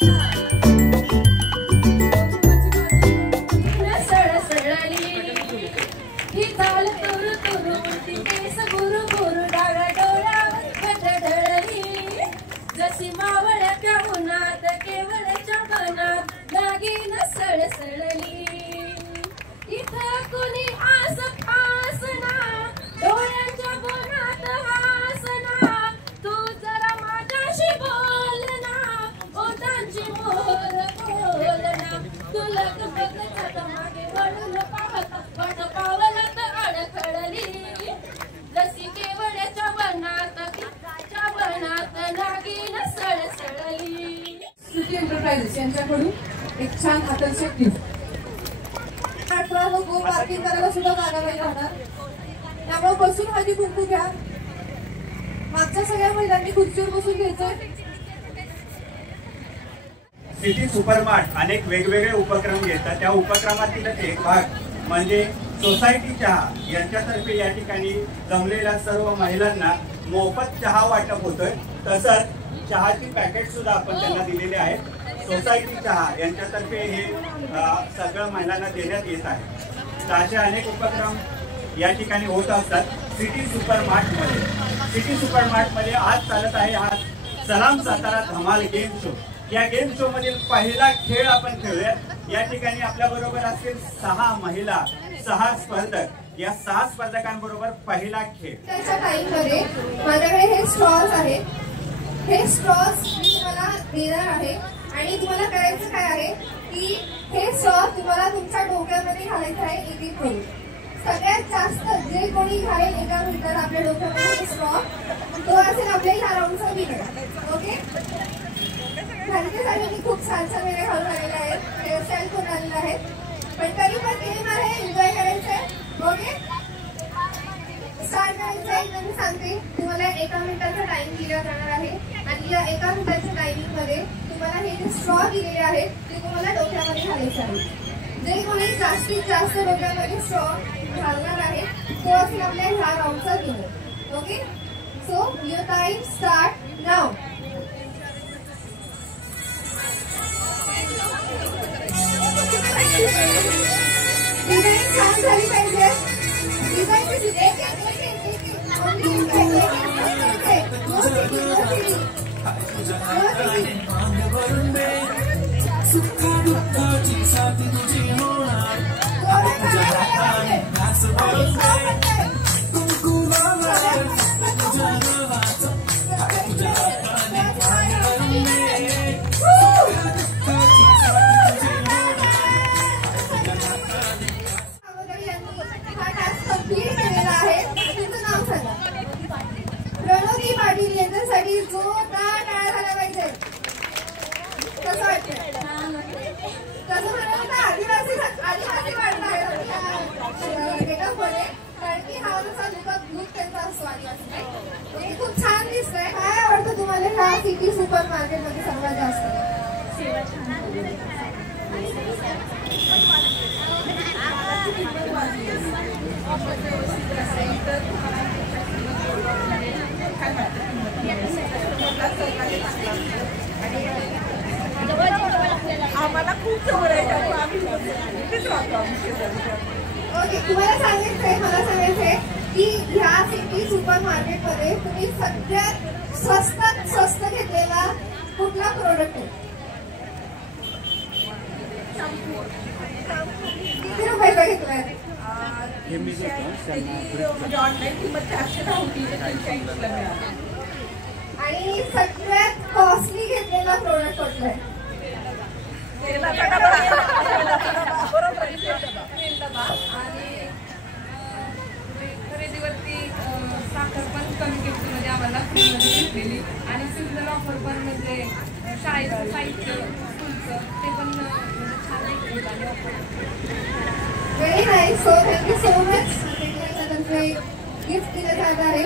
जशी मावळ्याच्या उन्हात केवळच्या मनात लागीन सळसळली. इथं कोणी आस आसना डोळ्यांच्या बोनात हासना. तू जरा माझ्याशी बोल ना ओठांची मोर बोलना. तुला बघत मागे वळून पाहत वाट पावलात अडखळली. जशी केवळ्याच्या वनात लागीन सळसळली. सिटी एंटरप्राइजेस यांच्याकडून एक छान आकर्षक गिफ्ट. गो पार्किंग करायला सुद्धा जागा नाही राहणार, त्यामुळे बसून हळदी कुंकू घ्या. मागच्या सगळ्या महिलांनी खुर्चीवर बसून घ्यायचंय. सिटी सुपरमार्ट अनेक वेगवेगळे उपक्रम घेतात. त्या उपक्रमातीलच एक भाग म्हणजे सोसायटी चहा यांच्यातर्फे या ठिकाणी जमलेल्या सर्व महिलांना मोफत चहा वाटप होतोय. तसंच चहाची पॅकेट सुद्धा आपण त्यांना दिलेले आहेत. सोसायटी चहा यांच्यातर्फे हे सगळं महिलांना देण्यात येत आहे. तर असे अनेक उपक्रम या ठिकाणी होत असतात सिटी सुपरमार्टमध्ये. सिटी सुपरमार्टमध्ये आज चालत आहे हा सलाम सातारा धमाल गेम शो. या गेम शो मधील पहिला खेळ आपण खेळूयात. या ठिकाणी आपल्या बरोबर असतील 6 महिला 6 स्पर्धक. या 6 स्पर्धकांबरोबर पहिला खेळ. त्याच्या टाईममध्ये माझ्याकडे हे स्ट्रॉज आहेत. हे स्ट्रॉज मी तुम्हाला देणार आहे आणि तुम्हाला करायचं काय आहे की हे स्ट्रॉ तुम्हाला तुमच्या डोक्यामध्ये घालायचं आहे. एक एक करून सगळ्यात जास्त जे कोणी घालेल एका मिनिटात आपल्या डोक्यामध्ये हे स्ट्रॉ तो असेल आपल्या ह्या राऊंडचा विनर. ओके, त्यांच्यासाठी मी खूप छान छान वेगळे घालून आलेले आहेत, हेअरस्टाईल करून आलेले आहेत. पण तरी पण गेम आहे, एन्जॉय करायचंय. ओके, स्टार्ट करायचंय. मी सांगते तुम्हाला 1 मिनिटाचा टाइम दिला जाणार आहे आणि या 1 मिनिटाच्या टायमिंग मध्ये तुम्हाला हे जे स्ट्रॉ दिलेले आहेत ते तुम्हाला डोक्यामध्ये घालायचे आहे. जे कोणी जास्तीत जास्त डोक्यामध्ये स्ट्रॉ घालणार आहे तो असेल आपल्या ह्या राऊंडचा winner. Okay, so your time start now. Design छान झाली पाहिजे. यांच्यासाठी जोरदार टाळ्या झाल्या पाहिजे. कसं वाटतं? कसं म्हणाल तर आदिवासी वाटला आहे कारण की हा लुक त्यांचा असतो आदिवासी. खूप छान दिसतंय. काय आवडतं तुम्हाला ह्या सिटी सुपर मार्केट मध्ये सर्वात जास्त? आम्हाला खूप जवळ आहे. ओके, तुम्हाला सांगायचंय मला सांगायचंय की ह्या सिटी सुपर मार्केट मध्ये तुम्ही सगळ्यात स्वस्तात स्वस्त घेतलेला कुठला प्रोडक्ट आहे? किती रुपयाचा घेतलाय? आणि सगळ्यात कॉस्टली घेतलेला प्रोडक्ट कुठला आहे? आणि खरेदीवरती साखर पण कमी किमतीमध्ये आम्हाला फ्रीमध्ये घेतलेली आणि सीझनल ऑफर पण म्हणजे शाळेचं साहित्य स्कूलचं ते पण छान घेतलेलं आणि offer. Very nice. So thank you so much. तर्फे गिफ्ट दिलं जात आहे.